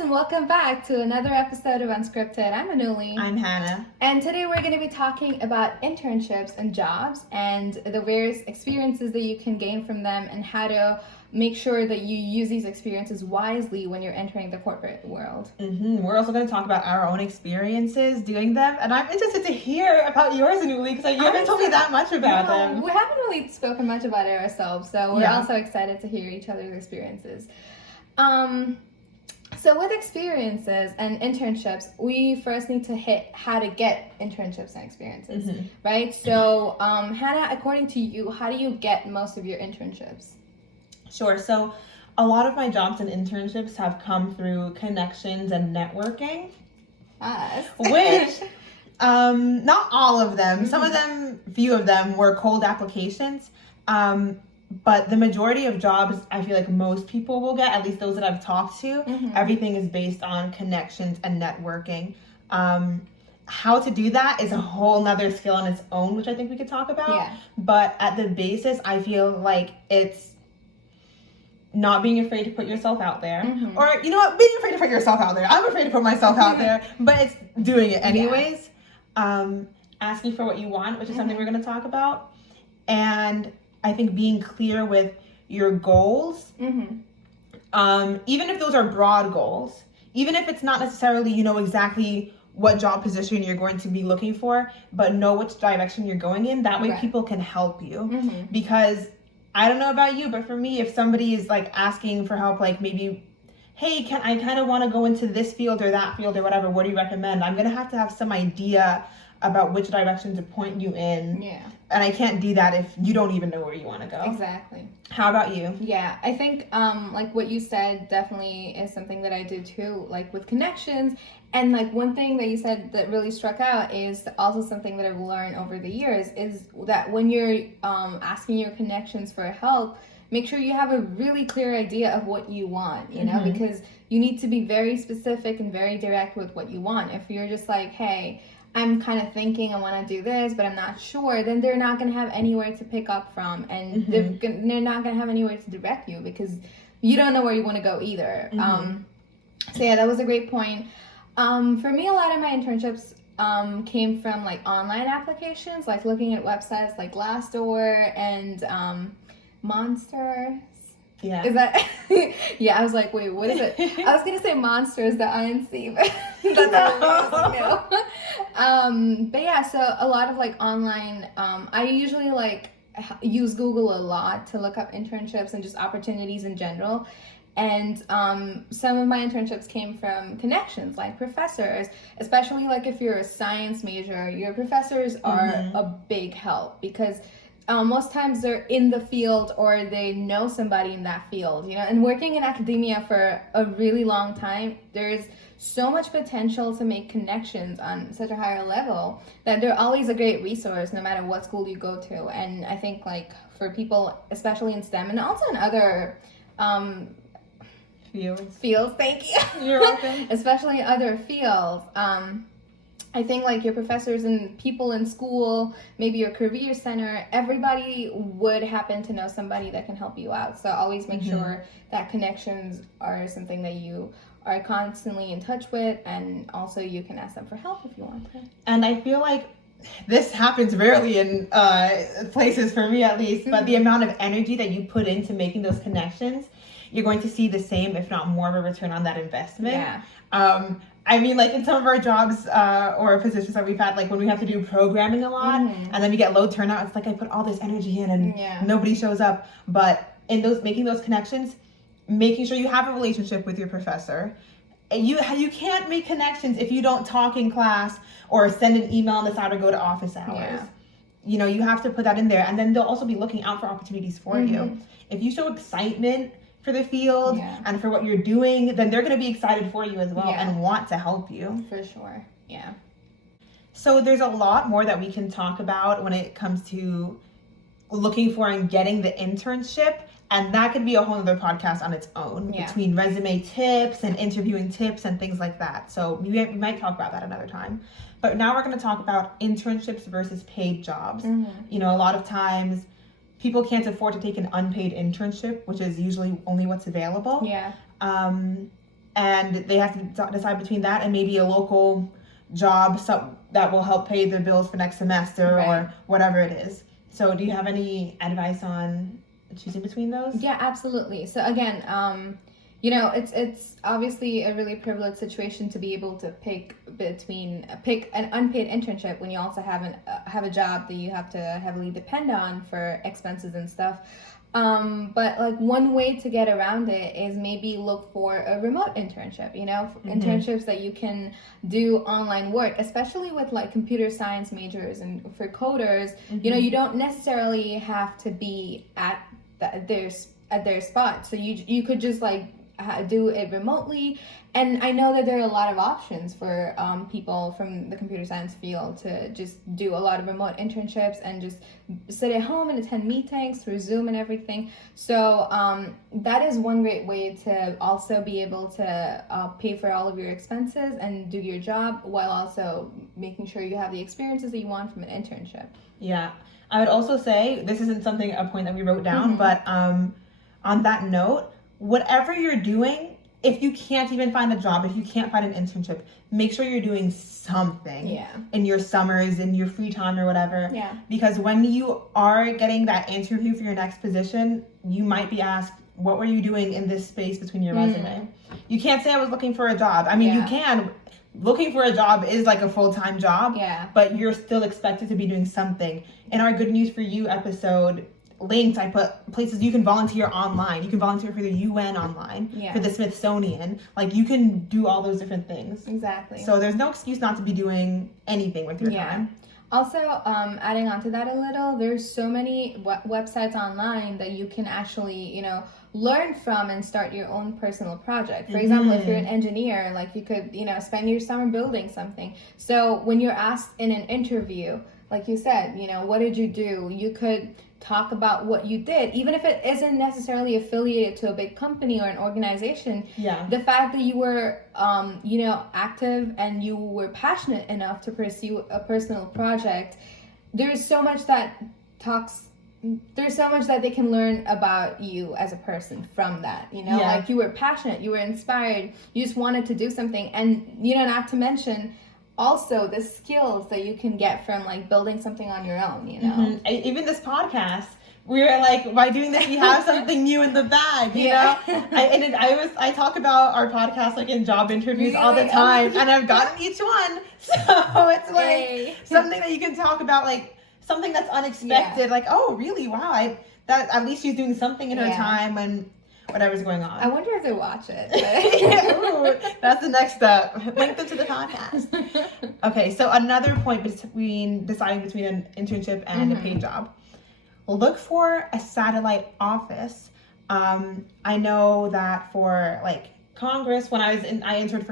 and welcome back to another episode of Unscripted. I'm Anuli. I'm Hannah. And today we're going to be talking about internships and jobs and the various experiences that you can gain from them and how to make sure that you use these experiences wisely when you're entering the corporate world. We're also going to talk about our own experiences doing them, and I'm interested to hear about yours, Anuli, because you haven't told me that much about them. We haven't really spoken much about it ourselves, so we're also excited to hear each other's experiences. So with experiences and internships, we first need to hit how to get internships and experiences, right? So, Hannah, according to you, how do you get most of your internships? Sure. So a lot of my jobs and internships have come through connections and networking. Us. Which, not all of them. Some of them, few of them were cold applications. But the majority of jobs, I feel like most people will get, at least those that I've talked to, everything is based on connections and networking. How to do that is a whole nother skill on its own, which I think we could talk about. Yeah. But at the basis, I feel like it's not being afraid to put yourself out there. Or, you know what, being afraid to put yourself out there. I'm afraid to put myself out there, but it's doing it anyways. Asking for what you want, which is something we're going to talk about. And I think being clear with your goals, even if those are broad goals, even if it's not necessarily, you know, exactly what job position you're going to be looking for, but know which direction you're going in. That way people can help you. Because I don't know about you, but for me, if somebody is like asking for help, like maybe, hey, I kind of want to go into this field or that field or whatever, what do you recommend? I'm going to have some idea about which direction to point you in. Yeah. And I can't do that if you don't even know where you want to go. Exactly. How about you? Yeah, I think like what you said definitely is something that I do too, like with connections. And like one thing that you said that really struck out is also something that I've learned over the years is that when you're asking your connections for help, make sure you have a really clear idea of what you want, you know, because you need to be very specific and very direct with what you want. If you're just like, hey, I'm kind of thinking I want to do this, but I'm not sure, then they're not going to have anywhere to pick up from, and they're not going to have anywhere to direct you because you don't know where you want to go either. So yeah, that was a great point. For me, a lot of my internships came from like online applications, like looking at websites like Glassdoor and Monster. Yeah. Is that? Yeah, I was like, wait, what is it? I was gonna say Monsters, the INC, but that's no. But yeah, so a lot of like online. I usually like use Google a lot to look up internships and just opportunities in general. And some of my internships came from connections, like professors, especially like if you're a science major, your professors are a big help because most times they're in the field or they know somebody in that field, you know, and working in academia for a really long time, there's so much potential to make connections on such a higher level that they're always a great resource no matter what school you go to. And I think like for people, especially in STEM and also in other fields, thank you. You're welcome. Especially other fields. I think like your professors and people in school, maybe your career center, everybody would happen to know somebody that can help you out. So always make sure that connections are something that you are constantly in touch with, and also you can ask them for help if you want to. And I feel like this happens rarely in places, for me at least, but the amount of energy that you put into making those connections, you're going to see the same, if not more of a return on that investment. Yeah. I mean, like in some of our jobs or positions that we've had, like when we have to do programming a lot and then we get low turnout, it's like I put all this energy in and nobody shows up. But in those making those connections, making sure you have a relationship with your professor. You can't make connections if you don't talk in class or send an email on the side or go to office hours. Yeah. You know, you have to put that in there, and then they'll also be looking out for opportunities for you. If you show excitement for the field and for what you're doing, then they're going to be excited for you as well and want to help you. For sure. Yeah. So there's a lot more that we can talk about when it comes to looking for and getting the internship. And that could be a whole other podcast on its own between resume tips and interviewing tips and things like that. So we might talk about that another time. But now we're going to talk about internships versus paid jobs. You know, a lot of times people can't afford to take an unpaid internship, which is usually only what's available. Yeah. and they have to decide between that and maybe a local job that will help pay their bills for next semester or whatever it is. So do you have any advice on choosing between those? Yeah, absolutely. So again, it's obviously a really privileged situation to be able to pick an unpaid internship when you also have a job that you have to heavily depend on for expenses and stuff. But like one way to get around it is maybe look for a remote internship, internships that you can do online work, especially with like computer science majors and for coders, you don't necessarily have to be at their spot. So you could just like do it remotely. And I know that there are a lot of options for people from the computer science field to just do a lot of remote internships and just sit at home and attend meetings through Zoom and everything. So that is one great way to also be able to pay for all of your expenses and do your job while also making sure you have the experiences that you want from an internship. Yeah. I would also say, this isn't a point that we wrote down, but on that note, whatever you're doing, if you can't even find a job, if you can't find an internship, make sure you're doing something in your summers, in your free time or whatever. Yeah. Because when you are getting that interview for your next position, you might be asked, what were you doing in this space between your resume? You can't say I was looking for a job. I mean, you can. Looking for a job is like a full-time job, but you're still expected to be doing something. In our Good News for You episode, links, I put places you can volunteer online. You can volunteer for the UN online, for the Smithsonian. Like, you can do all those different things. Exactly. So there's no excuse not to be doing anything with your time. Also, adding on to that a little, there's so many websites online that you can actually, learn from and start your own personal project. For example, if you're an engineer, like you could, spend your summer building something. So when you're asked in an interview, like you said, what did you do? You could talk about what you did, even if it isn't necessarily affiliated to a big company or an organization. The fact that you were active and you were passionate enough to pursue a personal project, there's so much that they can learn about you as a person from that, like you were passionate, you were inspired, you just wanted to do something. And not to mention also the skills that you can get from like building something on your own, Even this podcast, we're like, by doing this, we have something new in the bag, you know? I talk about our podcast like in job interviews all the time, and I've gotten each one. So it's like something that you can talk about, like something that's unexpected, like, oh, really? Wow, that at least she's doing something in her time when whatever's going on. I wonder if they watch it. Ooh, that's the next step. Link them to the podcast. Okay, so another point deciding between an internship and a paid job. Look for a satellite office. I know that for like Congress, when I interned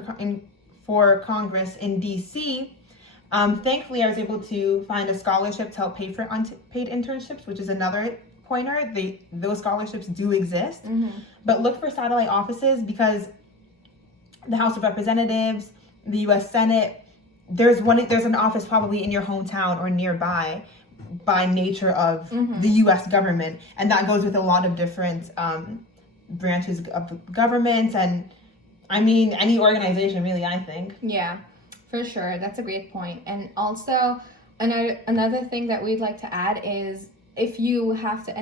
for Congress in DC. Thankfully, I was able to find a scholarship to help pay for unpaid internships, which is another pointer. Those scholarships do exist, but look for satellite offices, because the House of Representatives, the U.S. Senate, there's an office probably in your hometown or nearby, by nature of the U.S. government, and that goes with a lot of different branches of government, and I mean any organization really, I think. Yeah, for sure, that's a great point. And also another thing that we'd like to add is, if you have to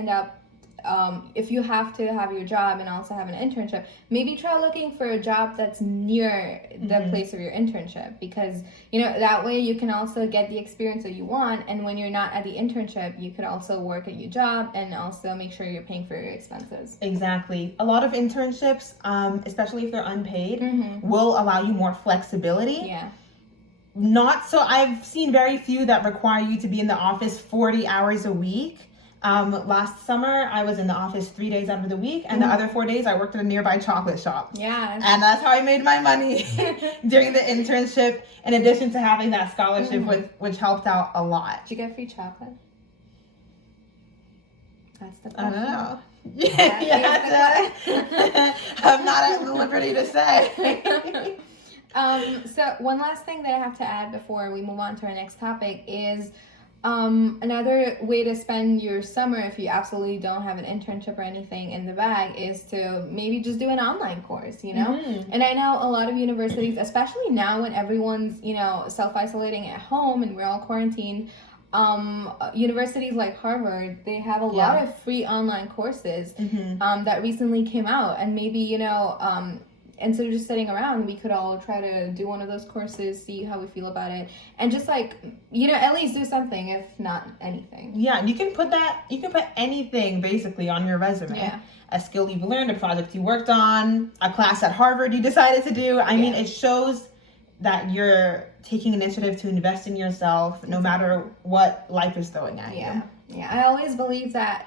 have your job and also have an internship, maybe try looking for a job that's near the place of your internship, because that way you can also get the experience that you want, and when you're not at the internship, you could also work at your job and also make sure you're paying for your expenses. Exactly. A lot of internships, especially if they're unpaid, will allow you more flexibility. I've seen very few that require you to be in the office 40 hours a week. Last summer, I was in the office 3 days out of the week, and the other 4 days I worked at a nearby chocolate shop. Yeah. And that's how I made my money during the internship, in addition to having that scholarship, which helped out a lot. Did you get free chocolate? That's the I question. don't know. I'm not at liberty to say. So one last thing that I have to add before we move on to our next topic is Another way to spend your summer, if you absolutely don't have an internship or anything in the bag, is to maybe just do an online course, you know? Mm-hmm. And I know a lot of universities, especially now when everyone's, you know, self-isolating at home and we're all quarantined, universities like Harvard, they have a lot of free online courses that recently came out. And maybe, you know, instead of just sitting around, we could all try to do one of those courses, see how we feel about it, and just like, you know, at least do something, if not anything. Yeah, and you can put anything basically on your resume. Yeah. A skill you've learned, a project you worked on, a class at Harvard you decided to do. I mean, it shows that you're taking initiative to invest in yourself, no matter what life is throwing at you. Yeah, I always believe that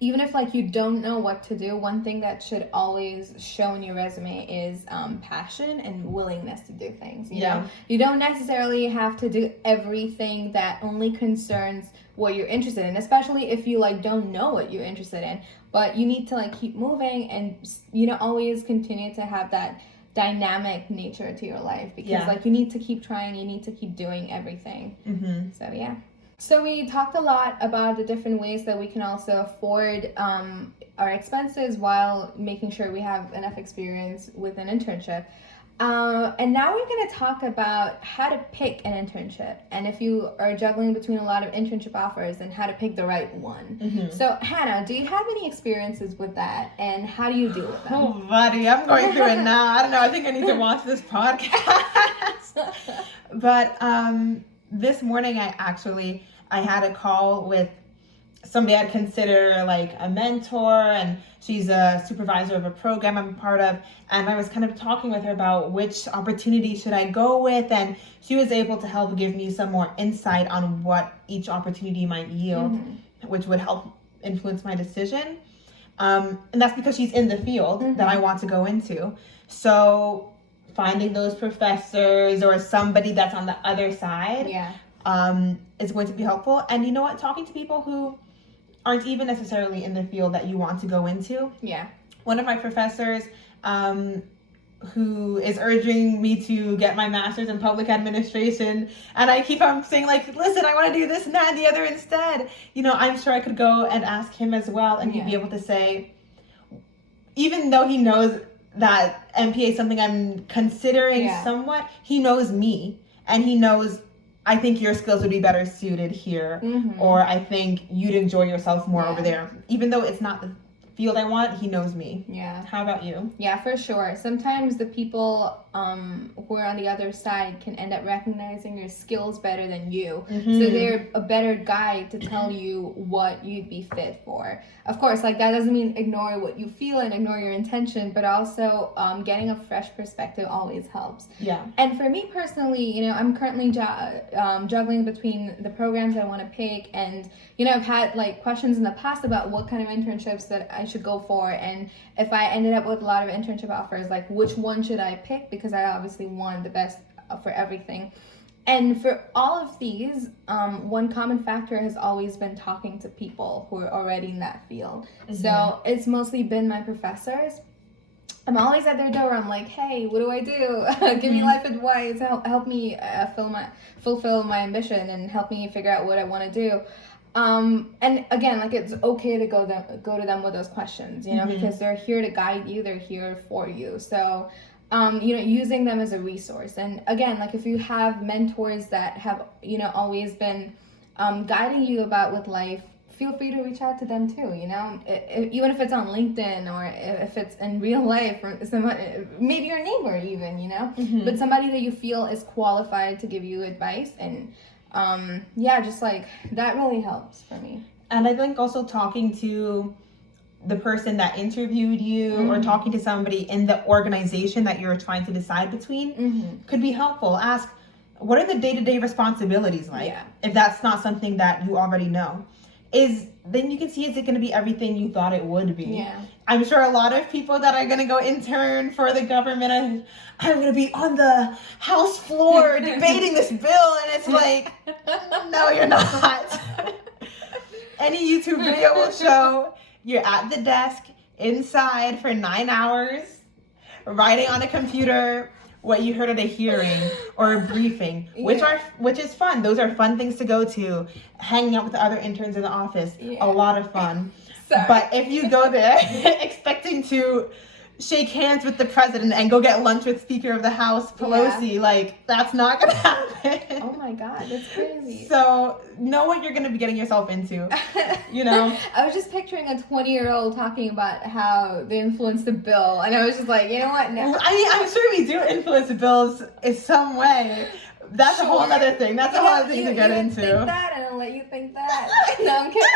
even if like you don't know what to do, one thing that should always show in your resume is passion and willingness to do things. You know, you don't necessarily have to do everything that only concerns what you're interested in, especially if you like don't know what you're interested in. But you need to like keep moving and, you know, always continue to have that dynamic nature to your life, because like you need to keep trying, you need to keep doing everything. So yeah. So we talked a lot about the different ways that we can also afford our expenses while making sure we have enough experience with an internship. And now we're going to talk about how to pick an internship, and if you are juggling between a lot of internship offers, and how to pick the right one. So Hannah, do you have any experiences with that, and how do you deal with them? Oh, buddy, I'm going through it now. I don't know. I think I need to watch this podcast. But this morning, I had a call with somebody I'd consider like a mentor, and she's a supervisor of a program I'm part of, and I was kind of talking with her about which opportunity should I go with, and she was able to help give me some more insight on what each opportunity might yield, which would help influence my decision. And that's because she's in the field that I want to go into. So finding those professors or somebody that's on the other side is going to be helpful. And you know what? Talking to people who aren't even necessarily in the field that you want to go into. One of my professors who is urging me to get my master's in public administration, and I keep on saying like, listen, I want to do this and that and the other instead. You know, I'm sure I could go and ask him as well, and he'd be able to say, even though he knows that MPA is something I'm considering somewhat, he knows me, and he knows, I think your skills would be better suited here, or I think you'd enjoy yourself more over there. Even though it's not the field I want, he knows me. How about you? Yeah, for sure. Sometimes the people who are on the other side can end up recognizing your skills better than you. So they're a better guide to tell you what you'd be fit for. Of course, like that doesn't mean ignore what you feel and ignore your intention, but also getting a fresh perspective always helps. And for me personally, you know, I'm currently juggling between the programs I want to pick, and you know, I've had like questions in the past about what kind of internships that I should go for, and if I ended up with a lot of internship offers, like which one should I pick, because I obviously want the best for everything. And for all of these, one common factor has always been talking to people who are already in that field. So it's mostly been my professors. I'm always at their door. I'm like, hey, what do I do? Give me life advice. Help me fulfill my ambition, and help me figure out what I want to do. And again, like it's okay to go to them with those questions, you know, because they're here to guide you. They're here for you. So, you know, using them as a resource. And again, like if you have mentors that have, you know, always been guiding you about with life, feel free to reach out to them too, you know, even if it's on LinkedIn or if it's in real life, or somebody, maybe your neighbor even, you know, but somebody that you feel is qualified to give you advice. And just like that really helps for me. And I think also talking to the person that interviewed you or talking to somebody in the organization that you're trying to decide between could be helpful. Ask, what are the day-to-day responsibilities like? If that's not something that you already know, then you can see, is it going to be everything you thought it would be? I'm sure a lot of people that are going to go intern for the government, I'm going to be on the House floor debating this bill, and it's like, no, you're not. Any YouTube video will show you're at the desk inside for 9 hours, writing on a computer, what you heard at a hearing or a briefing, which is fun. Those are fun things to go to. Hanging out with the other interns in the office, a lot of fun. But if you go there expecting to shake hands with the president and go get lunch with Speaker of the House Pelosi, like, that's not gonna happen. Oh my God, that's crazy. So know what you're gonna be getting yourself into, you know? I was just picturing a 20-year-old talking about how they influenced the bill, and I was just like, you know what, no. I mean, I'm sure we do influence the bills in some way. That's a whole other thing. That's a whole other thing to get into. Think that, and I'll let you think that. No, I'm kidding.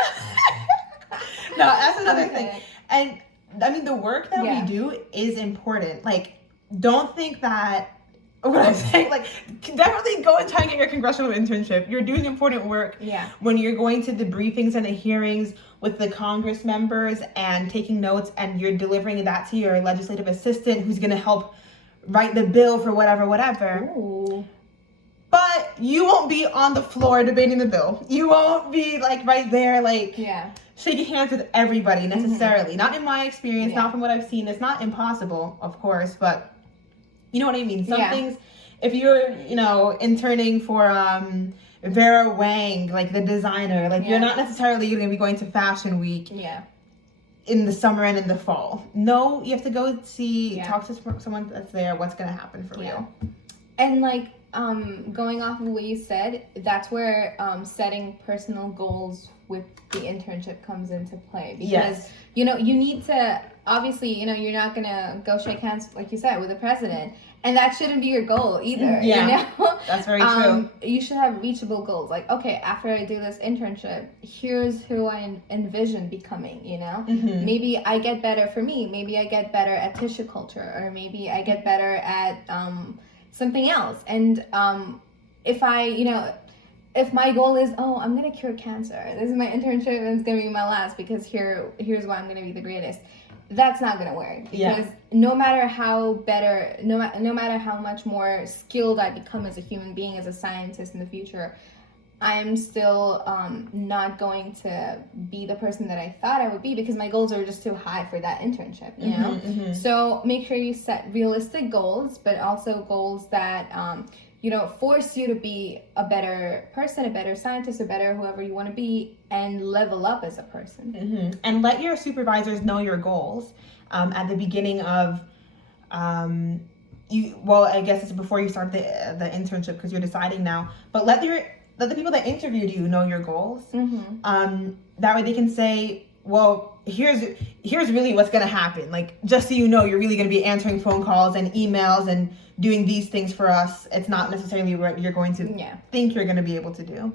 No, that's another thing. And I mean, the work that we do is important. Like, don't think that, what I'm saying, like, definitely go and try and get your congressional internship. You're doing important work when you're going to the briefings and the hearings with the Congress members and taking notes, and you're delivering that to your legislative assistant who's going to help write the bill for whatever. Ooh. But you won't be on the floor debating the bill. You won't be, like, right there, like, shaking hands with everybody necessarily. Not in my experience, not from what I've seen. It's not impossible, of course, but you know what I mean? Some things, if you're, you know, interning for Vera Wang, like the designer, like you're not necessarily going to be going to Fashion Week in the summer and in the fall. No, you have to go see, talk to someone that's there, what's going to happen for real. And like, going off of what you said, that's where setting personal goals with the internship comes into play. Because, you know, you need to, obviously, you know, you're not going to go shake hands, like you said, with the president. And that shouldn't be your goal either, you know? That's very true. You should have reachable goals. Like, okay, after I do this internship, here's who I envision becoming, you know? Maybe I get better, for me, maybe I get better at tissue culture, or maybe I get better at something else. And if I, you know, if my goal is, oh, I'm going to cure cancer, this is my internship and it's going to be my last because here's why I'm going to be the greatest. That's not going to work, because no matter how better, no matter how much more skilled I become as a human being, as a scientist in the future, I am still not going to be the person that I thought I would be, because my goals are just too high for that internship, you know? So make sure you set realistic goals, but also goals that, you know, force you to be a better person, a better scientist, a better whoever you want to be, and level up as a person. And let your supervisors know your goals at the beginning of, well, I guess it's before you start the internship, because you're deciding now, but let the people that interviewed you know your goals. That way they can say, well, here's really what's going to happen. Like, just so you know, you're really going to be answering phone calls and emails and doing these things for us. It's not necessarily what you're going to think you're going to be able to do.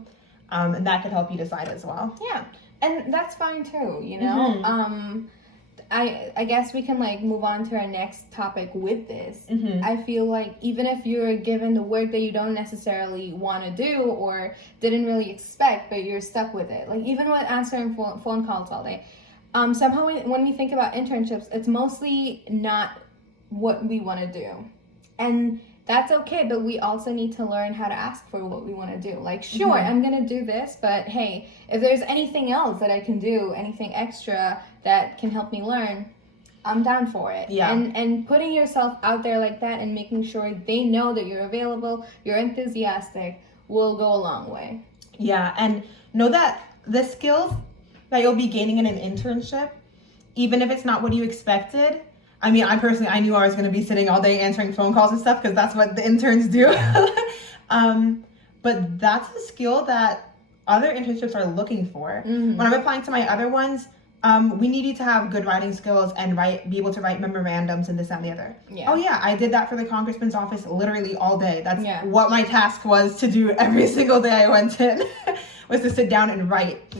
And that could help you decide as well. Yeah. And that's fine too, you know? I guess we can like move on to our next topic with this. I feel like even if you're given the work that you don't necessarily want to do or didn't really expect, but you're stuck with it, like even with answering phone calls all day, somehow when we think about internships, it's mostly not what we want to do. And that's okay, but we also need to learn how to ask for what we want to do. Like, sure, I'm going to do this, but hey, if there's anything else that I can do, anything extra that can help me learn, I'm down for it. And putting yourself out there like that and making sure they know that you're available, you're enthusiastic, will go a long way. Yeah, and know that the skills that you'll be gaining in an internship, even if it's not what you expected, I mean, I knew I was going to be sitting all day answering phone calls and stuff, because that's what the interns do. But that's a skill that other internships are looking for. When I'm applying to my other ones, we need you to have good writing skills and be able to write memorandums and this, that, and the other. Oh yeah, I did that for the congressman's office literally all day. That's what my task was to do every single day I went in, was to sit down and write.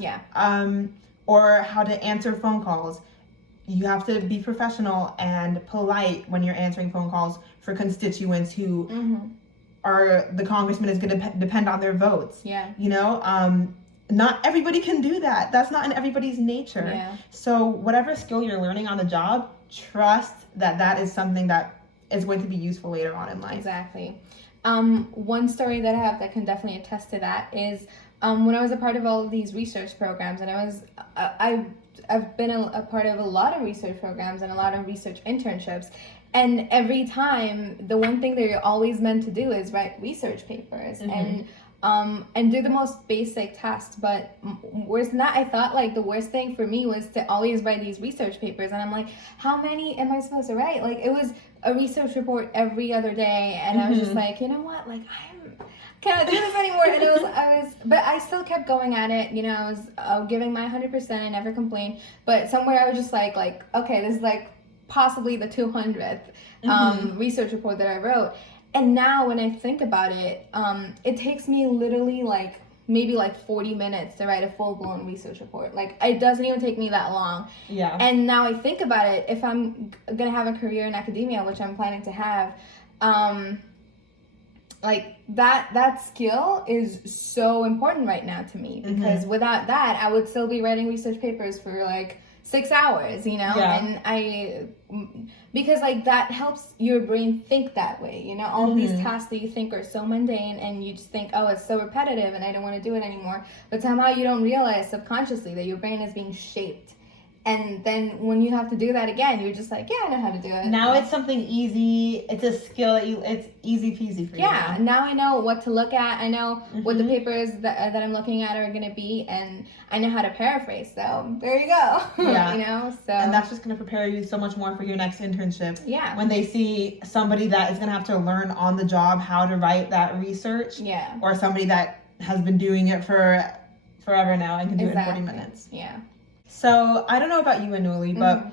Or how to answer phone calls. You have to be professional and polite when you're answering phone calls for constituents who are, the congressman is going to depend on their votes. You know, not everybody can do that. That's not in everybody's nature. So whatever skill you're learning on the job, trust that that is something that is going to be useful later on in life. Exactly. One story that I have that can definitely attest to that is when I was a part of all of these research programs, and I I've been a part of a lot of research programs and a lot of research internships. And every time, the one thing that you're always meant to do is write research papers and do the most basic tasks. But worse than that, I thought like the worst thing for me was to always write these research papers. And I'm like, how many am I supposed to write? Like, it was a research report every other day. And I was just like, you know what? Like, can't do this anymore. And but I still kept going at it. You know, I was giving my 100%. I never complained. But somewhere I was just like, okay, this is like possibly the 200th research report that I wrote. And now when I think about it, it takes me literally like maybe like 40 minutes to write a full-blown research report. Like, it doesn't even take me that long. Yeah. And now I think about it, if I'm gonna have a career in academia, which I'm planning to have, like that skill is so important right now to me, because without that, I would still be writing research papers for like 6 hours, you know? And because like that helps your brain think that way, you know? All of these tasks that you think are so mundane and you just think, oh, it's so repetitive and I don't want to do it anymore. But somehow you don't realize subconsciously that your brain is being shaped. And then when you have to do that again, you're just like, yeah, I know how to do it. Now it's something easy. It's a skill that it's easy peasy for you. Yeah, now I know what to look at. I know what the papers that I'm looking at are going to be, and I know how to paraphrase. So there you go. Yeah. You know, so. And that's just going to prepare you so much more for your next internship. Yeah. When they see somebody that is going to have to learn on the job how to write that research. Yeah. Or somebody that has been doing it for forever now and can do it in 40 minutes. Yeah. So I don't know about you, Anuli, but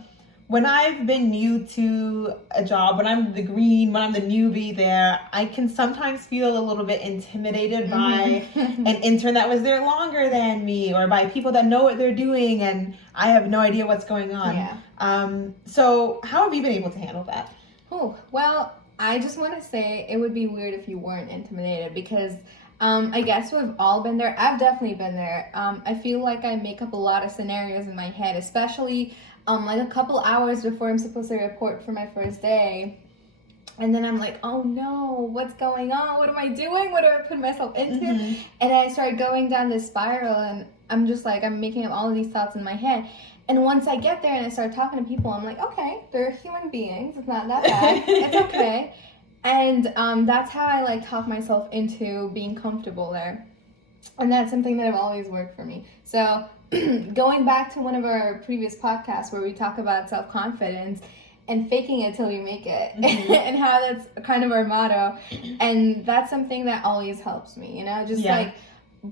when I've been new to a job, when I'm the newbie there, I can sometimes feel a little bit intimidated by an intern that was there longer than me, or by people that know what they're doing and I have no idea what's going on. Yeah. So how have you been able to handle that? Oh, well, I just want to say it would be weird if you weren't intimidated, because I guess we've all been there. I've definitely been there. I feel like I make up a lot of scenarios in my head, especially like a couple hours before I'm supposed to report for my first day. And then I'm like, oh no, what's going on? What am I doing? What do I put myself into? And I start going down this spiral, and I'm just like, I'm making up all of these thoughts in my head. And once I get there and I start talking to people, I'm like, okay, they're human beings. It's not that bad. It's okay. And that's how I like talk myself into being comfortable there. And that's something that have always worked for me. So going back to one of our previous podcasts where we talk about self-confidence and faking it till you make it, and how that's kind of our motto. And that's something that always helps me, you know, just like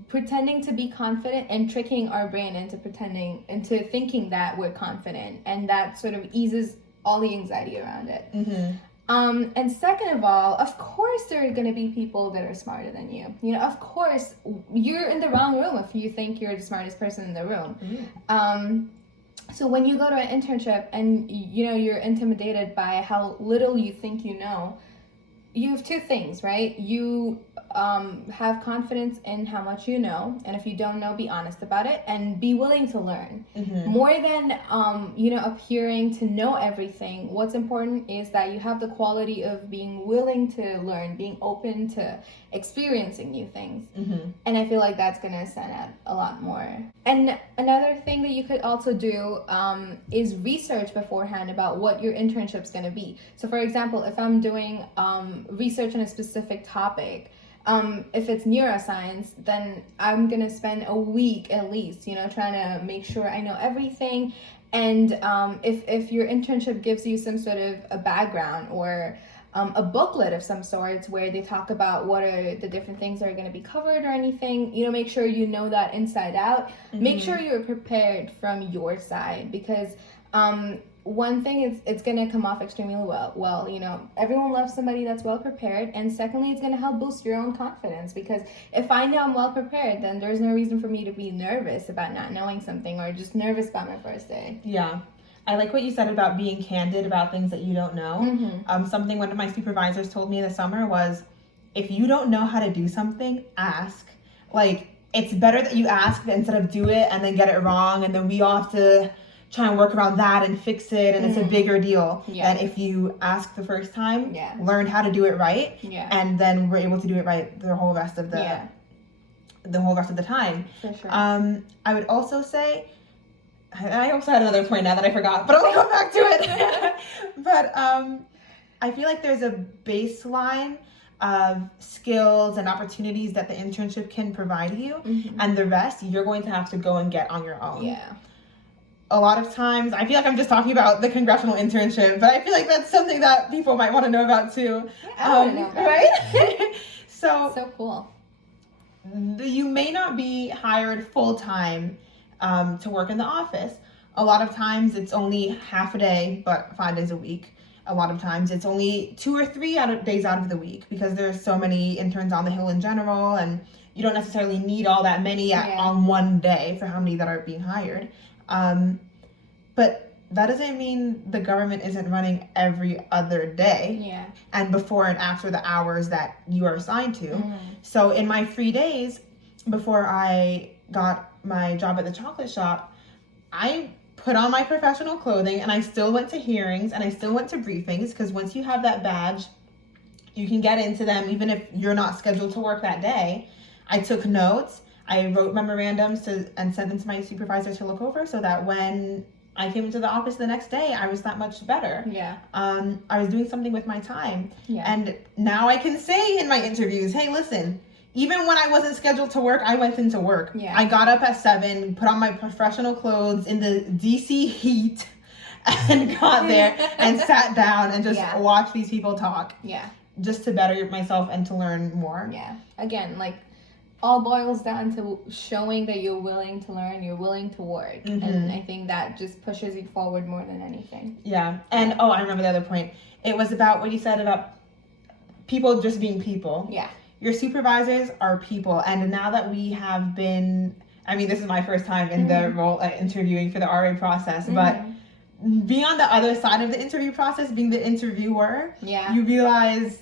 pretending to be confident and tricking our brain into thinking that we're confident. And that sort of eases all the anxiety around it. And second of all, of course there are going to be people that are smarter than you. You know, of course, you're in the wrong room if you think you're the smartest person in the room. So when you go to an internship and, you know, you're intimidated by how little you think you know, you have two things, right? You have confidence in how much you know, and if you don't know, be honest about it and be willing to learn. More than you know, appearing to know everything, what's important is that you have the quality of being willing to learn, being open to experiencing new things. And I feel like that's gonna stand out a lot more. And another thing that you could also do is research beforehand about what your internship's gonna be. So for example, if I'm doing research on a specific topic, if it's neuroscience, then I'm gonna spend a week at least, you know, trying to make sure I know everything. And if your internship gives you some sort of a background or a booklet of some sorts where they talk about what are the different things that are going to be covered or anything, you know, make sure you know that inside out. Make sure you're prepared from your side, because one thing is it's going to come off extremely well, you know, everyone loves somebody that's well prepared. And secondly, it's going to help boost your own confidence, because if I know I'm well prepared, then there's no reason for me to be nervous about not knowing something or just nervous about my first day. Yeah. I like what you said about being candid about things that you don't know. Something one of my supervisors told me in the summer was, if you don't know how to do something, ask. Like, it's better that you ask instead of do it and then get it wrong, and then we all have to try and work around that and fix it, and it's a bigger deal than if you ask the first time, learn how to do it right, and then we're able to do it right the whole rest of the whole rest of the time. For sure. I would also say, I also had another point now that I forgot, but I'll come back to it. But I feel like there's a baseline of skills and opportunities that the internship can provide you, and the rest you're going to have to go and get on your own. Yeah. A lot of times, I feel like I'm just talking about the congressional internship, but I feel like that's something that people might want to know about too. Yeah, I want to know about right? it. So cool. You may not be hired full time to work in the office. A lot of times it's only half a day, but 5 days a week. A lot of times it's only 2 or 3 days out of the week because there's so many interns on the Hill in general, and you don't necessarily need all that many on one day for how many that are being hired. But that doesn't mean the government isn't running every other day and before and after the hours that you are assigned to. So in my free days, before I got my job at the chocolate shop, I put on my professional clothing and I still went to hearings and I still went to briefings, because once you have that badge, you can get into them even if you're not scheduled to work that day. I took notes. I wrote memorandums and sent them to my supervisor to look over so that when I came into the office the next day, I was that much better. Yeah. I was doing something with my time. Yeah. And now I can say in my interviews, hey, listen, even when I wasn't scheduled to work, I went into work. Yeah. I got up at 7, put on my professional clothes in the DC heat, and got there and sat down and just watched these people talk. Yeah. Just to better myself and to learn more. Yeah. Again, like, all boils down to showing that you're willing to learn, you're willing to work. And I think that just pushes you forward more than anything. Yeah. And, I remember the other point. It was about what you said about people just being people. Yeah. Your supervisors are people. And now that we have been, I mean, this is my first time in the role interviewing for the RA process, but being on the other side of the interview process, being the interviewer, you realize,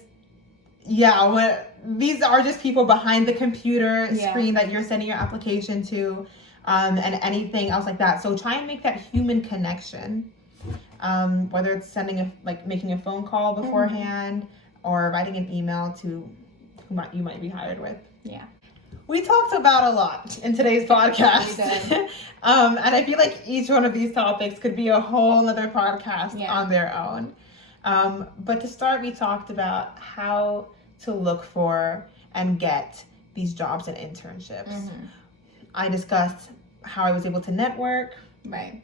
these are just people behind the computer screen that you're sending your application to, and anything else like that. So try and make that human connection, whether it's making a phone call beforehand or writing an email to who you might be hired with. Yeah. We talked about a lot in today's podcast. We did. And I feel like each one of these topics could be a whole other podcast on their own. But to start, we talked about how to look for and get these jobs and internships. I discussed how I was able to network. Right.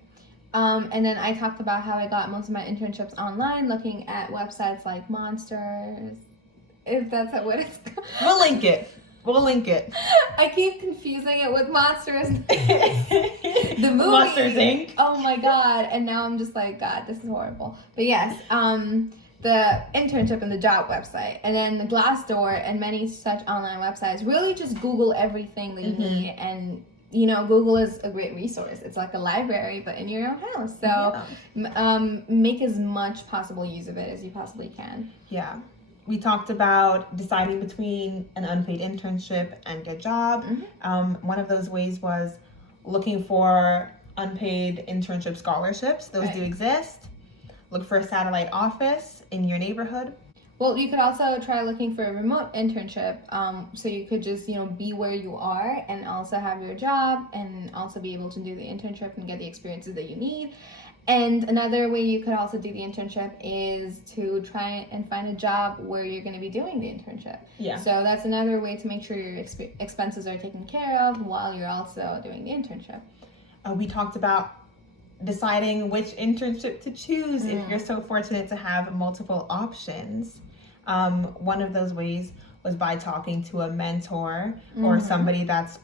And then I talked about how I got most of my internships online, looking at websites like Monsters, if that's what it's called. We'll link it. I keep confusing it with Monsters. The movie. Monsters, Inc. Oh my God. And now I'm just like, God, this is horrible. But yes, the internship and the job website, and then the Glassdoor and many such online websites. Really just Google everything that you need, and Google is a great resource. It's like a library, but in your own house. So make as much possible use of it as you possibly can. Yeah. We talked about deciding between an unpaid internship and a job. One of those ways was looking for unpaid internship scholarships. Those do exist. Look for a satellite office in your neighborhood. Well, you could also try looking for a remote internship. So you could just, be where you are and also have your job and also be able to do the internship and get the experiences that you need. And another way you could also do the internship is to try and find a job where you're going to be doing the internship. Yeah. So that's another way to make sure your expenses are taken care of while you're also doing the internship. We talked about deciding which internship to choose if you're so fortunate to have multiple options. One of those ways was by talking to a mentor or somebody that's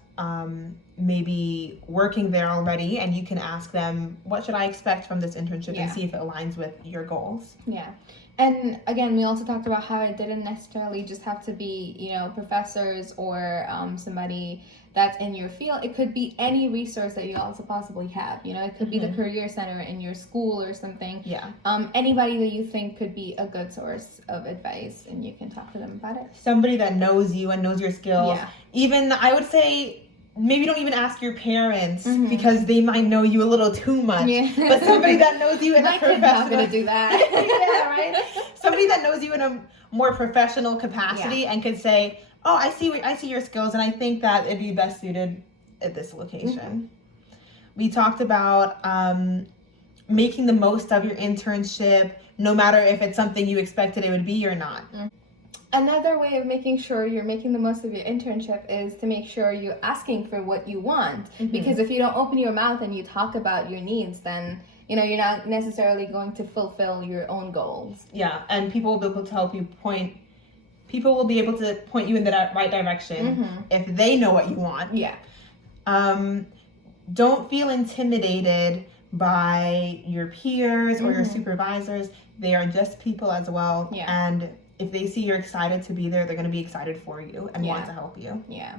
maybe working there already, and you can ask them, what should I expect from this internship, and see if it aligns with your goals. Yeah. And again, we also talked about how it didn't necessarily just have to be, professors or somebody that's in your field. It could be any resource that you also possibly have. It could be the career center in your school or something. Yeah. Anybody that you think could be a good source of advice, and you can talk to them about it. Somebody that knows you and knows your skills. Yeah. Even, I would say, maybe don't even ask your parents because they might know you a little too much. Yeah. But somebody that knows you in a professional... My kid's not going to do that. Yeah, right? Somebody that knows you in a more professional capacity and could say, I see your skills, and I think that it'd be best suited at this location. We talked about making the most of your internship, no matter if it's something you expected it would be or not. Another way of making sure you're making the most of your internship is to make sure you're asking for what you want. Because if you don't open your mouth and you talk about your needs, then you're not necessarily going to fulfill your own goals. Yeah, and people will be able to help you people will be able to point you in the right direction if they know what you want. Yeah. Don't feel intimidated by your peers or your supervisors. They are just people as well. Yeah. And if they see you're excited to be there, they're going to be excited for you and want to help you. Yeah.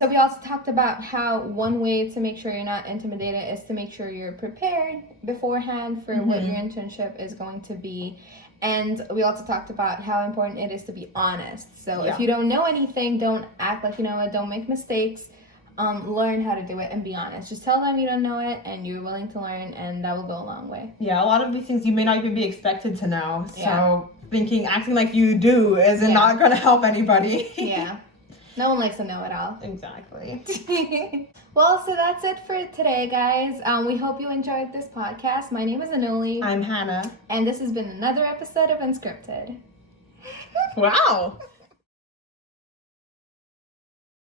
So we also talked about how one way to make sure you're not intimidated is to make sure you're prepared beforehand for what your internship is going to be. And we also talked about how important it is to be honest. So if you don't know anything, don't act like you know it. Don't make mistakes. Learn how to do it and be honest. Just tell them you don't know it and you're willing to learn, and that will go a long way. Yeah, a lot of these things you may not even be expected to know. So acting like you do is not going to help anybody. Yeah. No one likes to know it all. Exactly. Well, so that's it for today, guys. We hope you enjoyed this podcast. My name is Anuli. I'm Hannah. And this has been another episode of Unscripted. Wow.